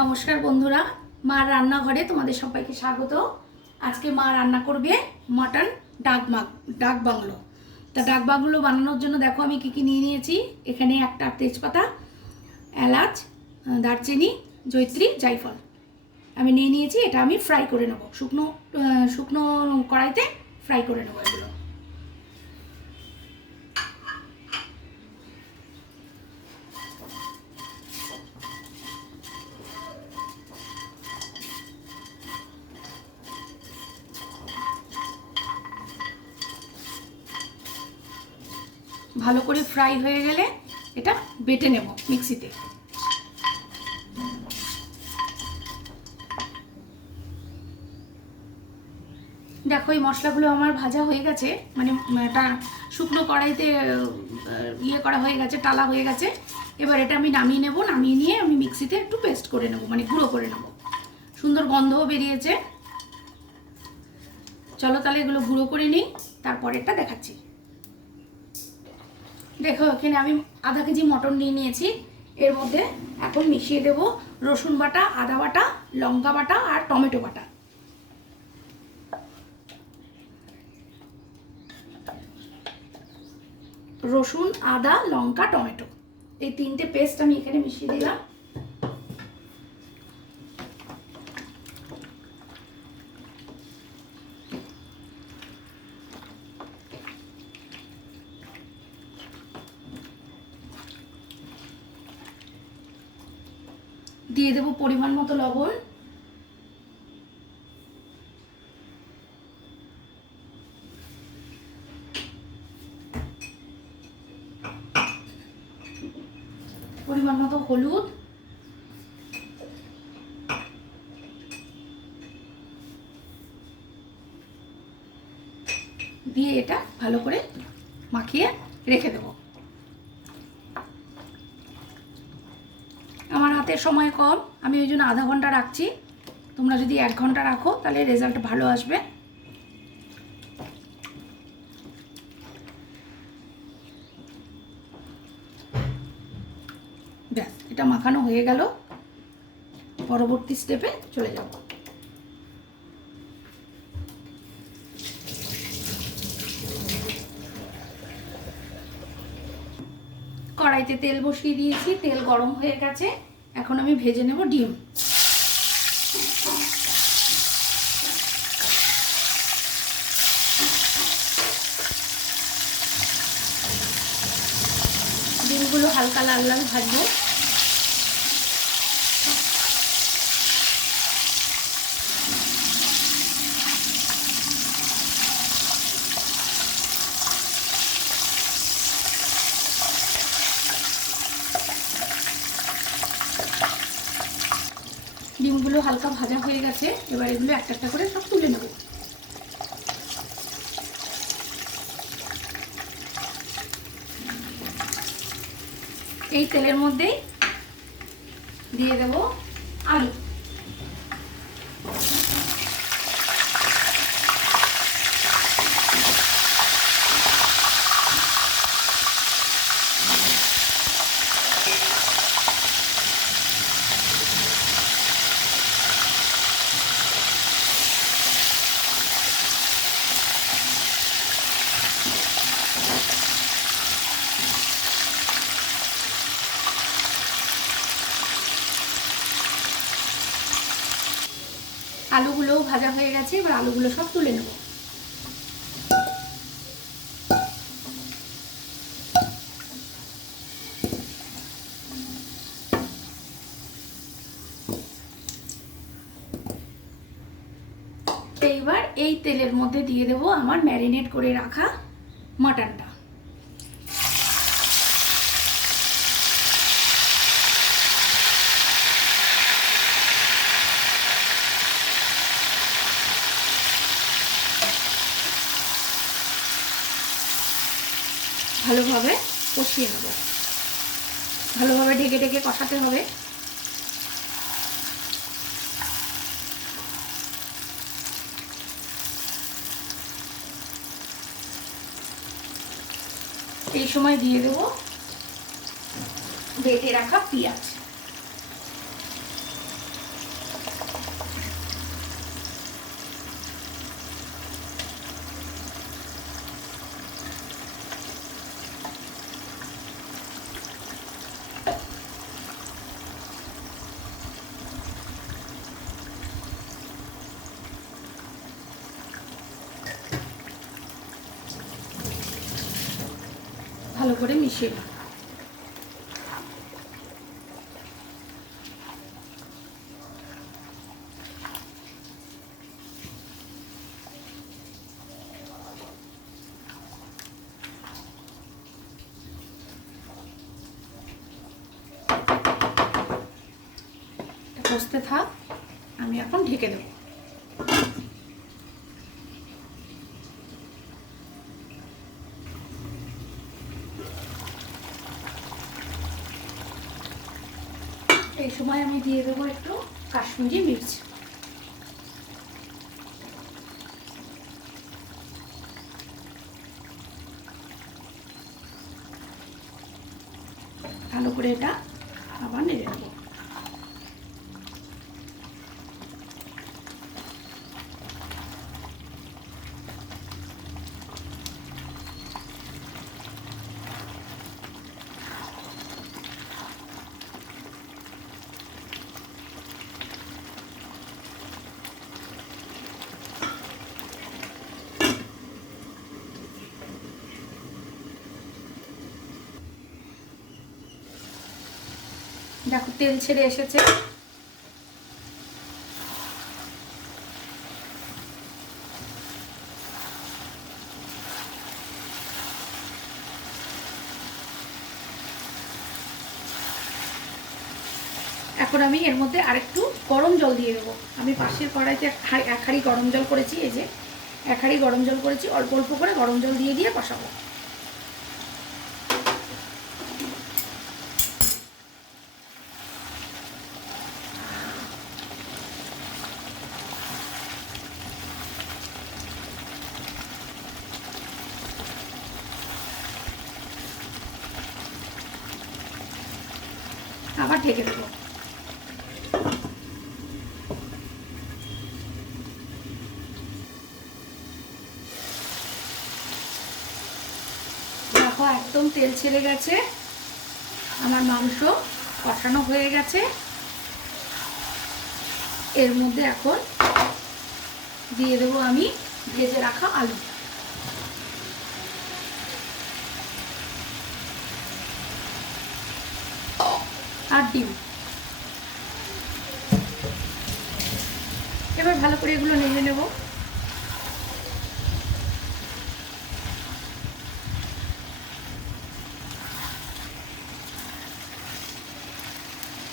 নমস্কার বন্ধুরা, মার রান্নাঘরে তোমাদের সবাইকে স্বাগত। আজকে মা রান্না করবে মটন ডাক বাংলো। তা ডাক বাংলো বানানোর জন্য দেখো আমি কি কি নিয়ে নিয়েছি। এখানে একটা তেজপাতা, এলাচ, দারচিনি, জয়িত্রী, জায়ফল আমি নিয়ে নিয়েছি। এটা আমি ফ্রাই করে নেব, শুকনো কড়াইতে ফ্রাই করে নেবো এগুলো। ভালো করে ফ্রাই হয়ে গেলে এটা বেটে নেব মিক্সিতে। দেখো এই মশলাগুলো আমার ভাজা হয়ে গেছে, মানে এটা শুকনো কড়াইতে করা হয়ে গেছে, টালা হয়ে গেছে। এবার এটা আমি নামিয়ে নেব, নামিয়ে নিয়ে আমি মিক্সিতে একটু পেস্ট করে নেব, মানে গুঁড়ো করে নেব। সুন্দর গন্ধও বেরিয়েছে। চলো তাহলে এগুলো গুঁড়ো করে নিই, তারপরে এটা দেখাচ্ছি। দেখো এখানে আমি আধা কেজি মটন নিয়ে নিয়েছি। এর মধ্যে এখন মিশিয়ে দেব রসুন বাটা, আদা বাটা, লঙ্কা বাটা আর টমেটো বাটা। রসুন, আদা, লঙ্কা, টমেটো এই তিনটে পেস্ট আমি এখানে মিশিয়ে দিলাম। দিয়ে দেব পরিমাণ মতো লবণ, পরিমাণ মতো হলুদ, দিয়ে এটা ভালো করে মাখিয়ে রেখে দেব। আমার হাতে সময় কম, আমি ওই জন্য আধা ঘন্টা রাখছি। তোমরা যদি 1 ঘন্টা রাখো তাহলে রেজাল্ট ভালো আসবে। ব্যাস, এটা মাখানো হয়ে গেল। পরবর্তী স্টেপে চলে যাব। কড়াইতে তেল বসিয়ে দিয়েছি, তেল গরম হয়ে গেছে। এখন আমি ভেজে নেব ডিম। ডিমগুলো হালকা লাল লাল ভাজবো। ডিমগুলো হালকা ভাজা হয়ে গেছে, এবার এগুলো একটা একটা করে সব তুলে নেব। এই তেলের মধ্যেই দিয়ে দেব আলু। আলুগুলোও ভাজা হয়ে গেছে, এবার আলুগুলো সব তুলে নেব। এইবার এই তেলের মধ্যে দিয়ে দেব আমার ম্যারিনেট করে রাখা মাটনটা। ভালোভাবে কষিয়ে নেব, ভালোভাবে ঢেকে ঢেকে কষাতে হবে। এই সময় দিয়ে দেব বেটে রাখা পেঁয়াজ। করে মিশিয়ে নেব। কষতে থাক, আমি এখন ঢেকে দেব। এই সময় আমি দিয়ে দেবো একটু কাশ্মীরি মির্চ। ভালো করে এটা আবার নেড়ে দেবো। দেখো তেল ছেড়ে এসেছে। এখন আমি এর মধ্যে আরেকটু গরম জল দিয়ে দেবো। আমি পাশের কড়াইতে এক হাঁড়ি গরম জল করেছি, এই যে এক হাঁড়ি গরম জল করেছি, অল্প অল্প করে গরম জল দিয়ে দিয়ে কষাবো। আবার ঢেকে দেবো। দেখো একদম তেল ছেড়ে গেছে, আমার মাংস কষানো হয়ে গেছে। এর মধ্যে এখন দিয়ে দেবো আমি ভেজে রাখা আলু। আর ডিম। এবার ভালো করে এগুলো নেড়ে নেব।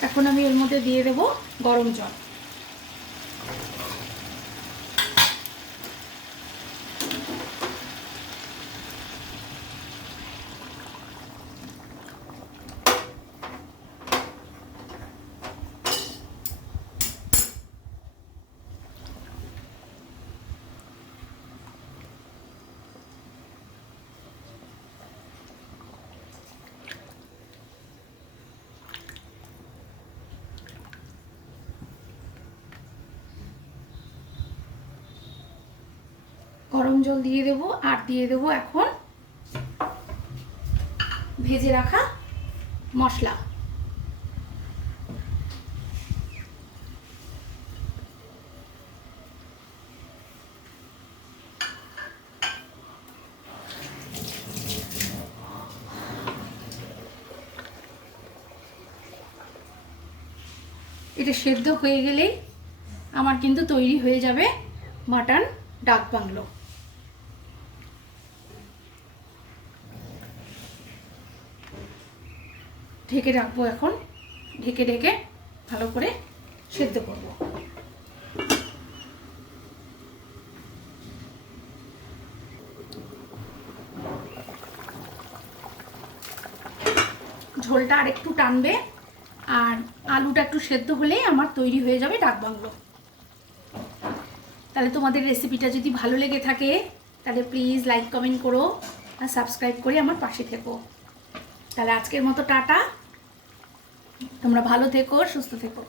এখন আমি এর মধ্যে দিয়ে দেব গরম জল। গরম জল দিয়ে দেবো আর দিয়ে দেবো এখন ভেজে রাখা মশলা। এটা সেদ্ধ হয়ে গেলেই আমার কিন্তু তৈরি হয়ে যাবে মাটন ডাক বাংলো। ঢেকে রাখবো, এখন ঢেকে ঢেকে ভালো করে সেদ্ধ করব। ঝোলটা আর একটু টানবে আর আলুটা একটু সেদ্ধ হলেই আমার তৈরি হয়ে যাবে ডাক বাংলো। তাহলে তোমাদের রেসিপিটা যদি ভালো লেগে থাকে তাহলে প্লিজ লাইক কমেন্ট করো আর সাবস্ক্রাইব করে আমার পাশে থেকো। তাহলে আজকের মতো টাটা, তোমরা ভালো থেকো, সুস্থ থেকো।